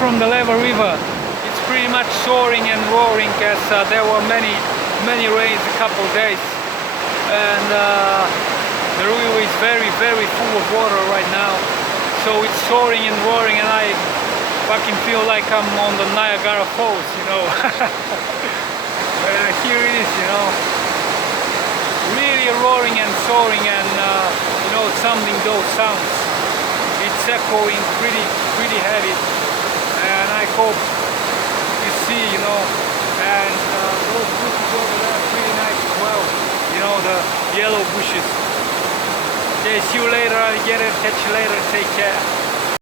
from the Leva river. It's pretty much soaring and roaring as there were many rains a couple days, and the river is very full of water right now. So it's soaring and roaring, and I fucking feel like I'm on the Niagara Falls, you know. Here it is, you know, really roaring and soaring, and you know, sounding those sounds. It's echoing pretty heavy, and I hope you see, you know, and those bushes over there are pretty nice as well, you know, the yellow bushes. Okay, see you later, alligator, catch you later, take care.